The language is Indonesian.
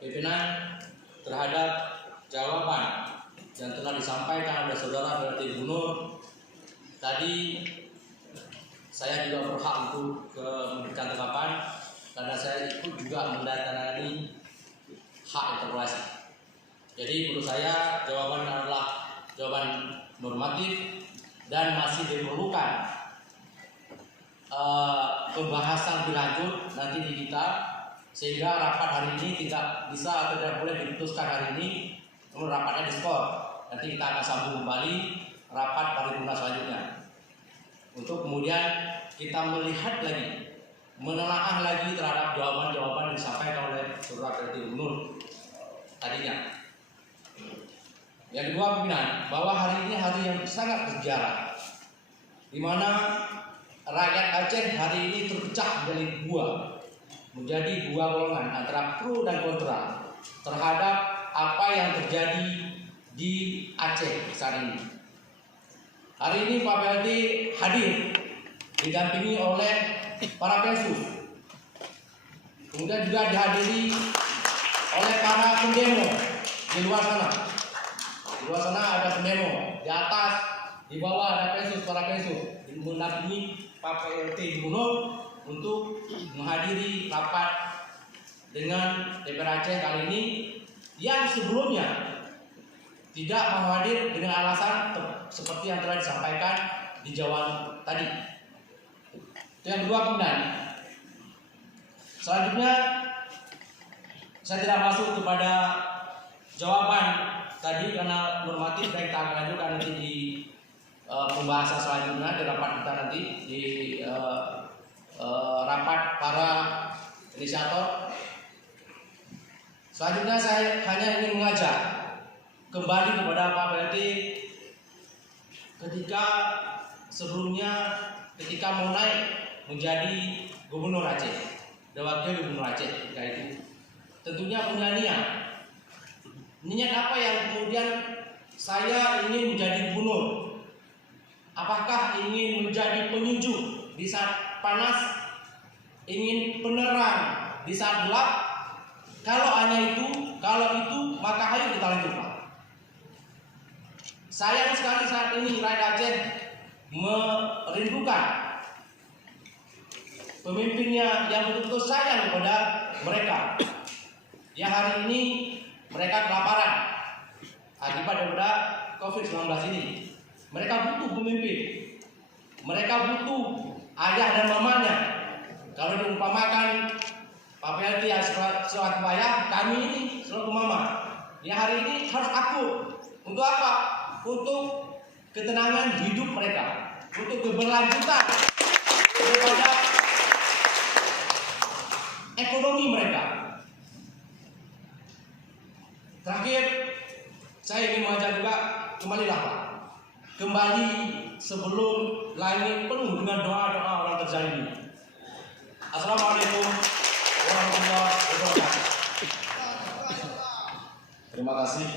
Pimpinan terhadap jawaban yang telah disampaikan oleh saudara PLT Gubernur tadi, saya juga berhak untuk memberikan tanggapan karena saya ikut juga menandatangani hak interpelasi. Jadi menurut saya jawaban adalah jawaban normatif dan masih diperlukan pembahasan lebih lanjut nanti di kita, sehingga rapat hari ini tidak bisa atau tidak boleh diputuskan hari ini, namun rapatnya diskor. Nanti kita akan sambung kembali rapat paripurna selanjutnya untuk kemudian kita melihat lagi, menelaah lagi terhadap jawaban-jawaban yang disampaikan oleh saudara PLT Gubernur tadinya. Yang kedua, pimpinan, bahwa hari ini hari yang sangat bersejarah, di mana rakyat Aceh hari ini terpecah menjadi dua golongan antara pro dan kontra terhadap apa yang terjadi di Aceh saat ini. Hari ini Pak PLT hadir didampingi oleh para pensus, kemudian juga dihadiri oleh para pendemo di luar sana. Di luar sana ada pendemo, di atas, di bawah ada pensus, para pensus mendampingi Pak PLT Gubernur untuk menghadiri rapat dengan DPR Aceh kali ini yang sebelumnya tidak mau hadir dengan alasan seperti yang telah disampaikan di jawaban tadi. Itu yang kedua, pimpinan. Selanjutnya saya tidak masuk kepada jawaban tadi karena normatif, dan kita akan lanjutkan nanti di pembahasan selanjutnya di rapat kita nanti di rapat para inisiator. Selanjutnya saya hanya ingin mengajak kembali kepada Pak PLT ketika sebelumnya ketika mau naik menjadi Gubernur Aceh dan Wakil Gubernur Aceh ketika itu tentunya punya niat apa yang kemudian saya ingin menjadi gubernur. Apakah ingin menjadi penyejuk di saat panas, ingin penerang di saat gelap? Kalau itu maka ayo kita lanjutkan. Sayang sekali saat ini rakyat Aceh merindukan pemimpinnya yang betul-betul sayang kepada mereka. Yang hari ini mereka kelaparan akibat daripada COVID-19 ini. Mereka butuh pemimpin. Mereka butuh ayah dan mamanya. Kalau diumpamakan Pak PLT yang selaku ayah, kami ini selaku mama. Ya hari ini harus akut. Untuk apa? Untuk ketenangan hidup mereka, untuk keberlanjutan daripada ekonomi mereka. Terakhir, saya ingin mengajak juga kembalilah Pak. Kembali sebelum langit penuh dengan doa-doa orang terzalimi. Assalamualaikum warahmatullahi wabarakatuh. Terima kasih.